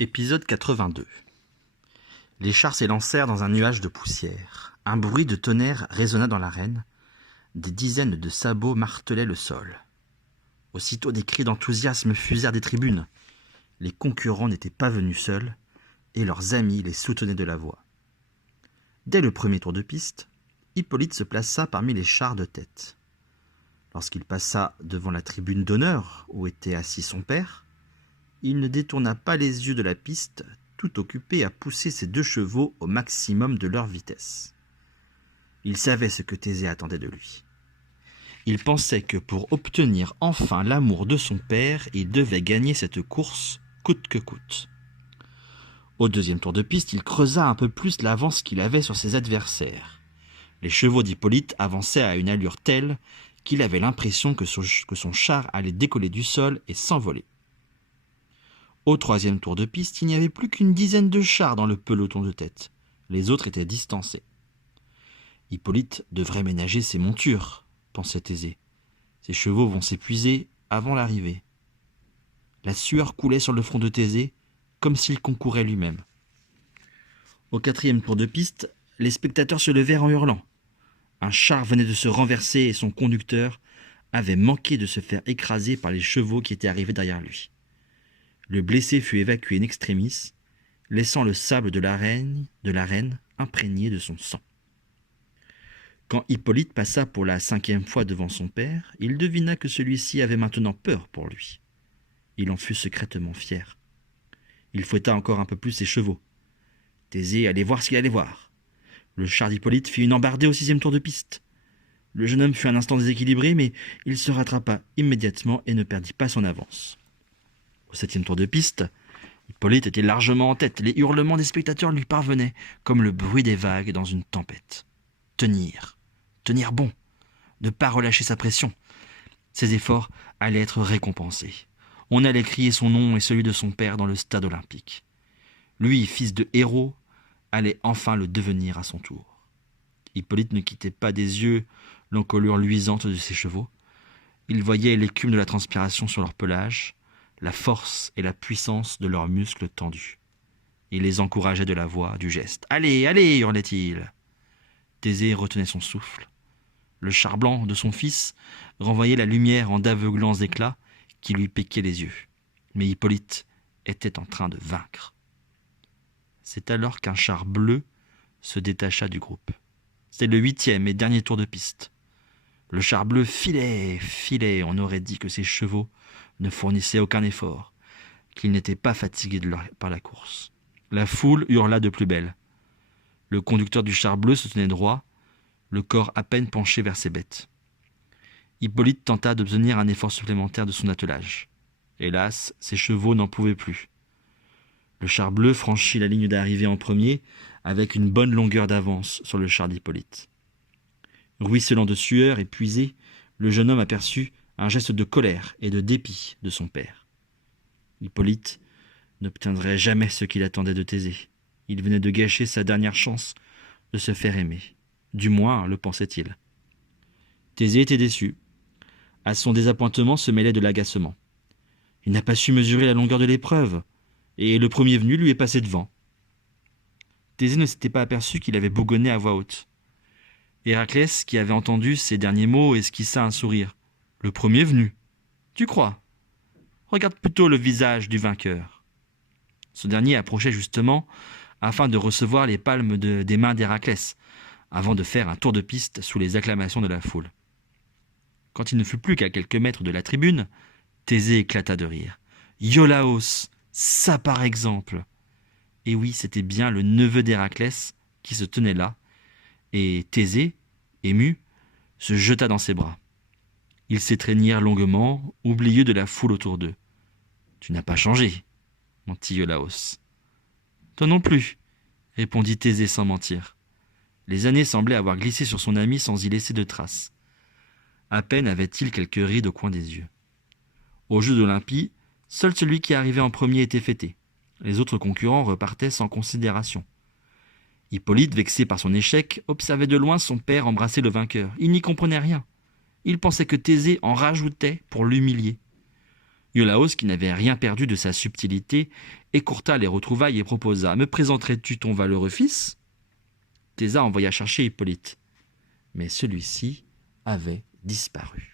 Épisode 82. Les chars s'élancèrent dans un nuage de poussière. Un bruit de tonnerre résonna dans l'arène. Des dizaines de sabots martelaient le sol. Aussitôt des cris d'enthousiasme fusèrent des tribunes. Les concurrents n'étaient pas venus seuls, et leurs amis les soutenaient de la voix. Dès le premier tour de piste, Hippolyte se plaça parmi les chars de tête. Lorsqu'il passa devant la tribune d'honneur où était assis son père, il ne détourna pas les yeux de la piste, tout occupé à pousser ses 2 chevaux au maximum de leur vitesse. Il savait ce que Thésée attendait de lui. Il pensait que pour obtenir enfin l'amour de son père, il devait gagner cette course coûte que coûte. Au 2e tour de piste, il creusa un peu plus l'avance qu'il avait sur ses adversaires. Les chevaux d'Hippolyte avançaient à une allure telle qu'il avait l'impression que son char allait décoller du sol et s'envoler. Au 3e tour de piste, il n'y avait plus qu'une dizaine de chars dans le peloton de tête. Les autres étaient distancés. Hippolyte devrait ménager ses montures, pensait Thésée. Ses chevaux vont s'épuiser avant l'arrivée. La sueur coulait sur le front de Thésée, comme s'il concourait lui-même. Au 4e tour de piste, les spectateurs se levèrent en hurlant. Un char venait de se renverser et son conducteur avait manqué de se faire écraser par les chevaux qui étaient arrivés derrière lui. Le blessé fut évacué in extremis, laissant le sable de l'arène imprégné de son sang. Quand Hippolyte passa pour la 5e fois devant son père, il devina que celui-ci avait maintenant peur pour lui. Il en fut secrètement fier. Il fouetta encore un peu plus ses chevaux. Thésée allait voir ce qu'il allait voir. Le char d'Hippolyte fit une embardée au 6e tour de piste. Le jeune homme fut un instant déséquilibré, mais il se rattrapa immédiatement et ne perdit pas son avance. Au 7e tour de piste, Hippolyte était largement en tête. Les hurlements des spectateurs lui parvenaient comme le bruit des vagues dans une tempête. Tenir bon, ne pas relâcher sa pression. Ses efforts allaient être récompensés. On allait crier son nom et celui de son père dans le stade olympique. Lui, fils de héros, allait enfin le devenir à son tour. Hippolyte ne quittait pas des yeux l'encolure luisante de ses chevaux. Il voyait l'écume de la transpiration sur leur pelage, la force et la puissance de leurs muscles tendus. Il les encourageait de la voix, du geste. « Allez, allez !» hurlait-il. Thésée retenait son souffle. Le char blanc de son fils renvoyait la lumière en d'aveuglants éclats qui lui piquaient les yeux. Mais Hippolyte était en train de vaincre. C'est alors qu'un char bleu se détacha du groupe. C'était le 8e et dernier tour de piste. Le char bleu filait, on aurait dit que ses chevaux ne fournissaient aucun effort, qu'ils n'étaient pas fatigués par la course. La foule hurla de plus belle. Le conducteur du char bleu se tenait droit, le corps à peine penché vers ses bêtes. Hippolyte tenta d'obtenir un effort supplémentaire de son attelage. Hélas, ses chevaux n'en pouvaient plus. Le char bleu franchit la ligne d'arrivée en premier, avec une bonne longueur d'avance sur le char d'Hippolyte. Ruisselant de sueur, épuisé, le jeune homme aperçut un geste de colère et de dépit de son père. Hippolyte n'obtiendrait jamais ce qu'il attendait de Thésée. Il venait de gâcher sa dernière chance de se faire aimer. Du moins, le pensait-il. Thésée était déçu. À son désappointement se mêlait de l'agacement. Il n'a pas su mesurer la longueur de l'épreuve, et le premier venu lui est passé devant. Thésée ne s'était pas aperçu qu'il avait bougonné à voix haute. Héraclès, qui avait entendu ces derniers mots, esquissa un sourire. « Le premier venu. Tu crois ? Regarde plutôt le visage du vainqueur. » Ce dernier approchait justement afin de recevoir les palmes des mains d'Héraclès, avant de faire un tour de piste sous les acclamations de la foule. Quand il ne fut plus qu'à quelques mètres de la tribune, Thésée éclata de rire. « Iolaos, ça par exemple !» Et oui, c'était bien le neveu d'Héraclès qui se tenait là, et Thésée, ému, se jeta dans ses bras. Ils s'étreignirent longuement, oublieux de la foule autour d'eux. « Tu n'as pas changé, mentit Iolaos. « Toi non plus, répondit Thésée sans mentir. Les années semblaient avoir glissé sur son ami sans y laisser de traces. À peine avait-il quelques rides au coin des yeux. Aux Jeux d'Olympie, seul celui qui arrivait en premier était fêté. Les autres concurrents repartaient sans considération. Hippolyte, vexé par son échec, observait de loin son père embrasser le vainqueur. Il n'y comprenait rien. Il pensait que Thésée en rajoutait pour l'humilier. Iolaos, qui n'avait rien perdu de sa subtilité, écourta les retrouvailles et proposa « Me présenterais-tu ton valeureux fils ?» Thésa envoya chercher Hippolyte, mais celui-ci avait disparu.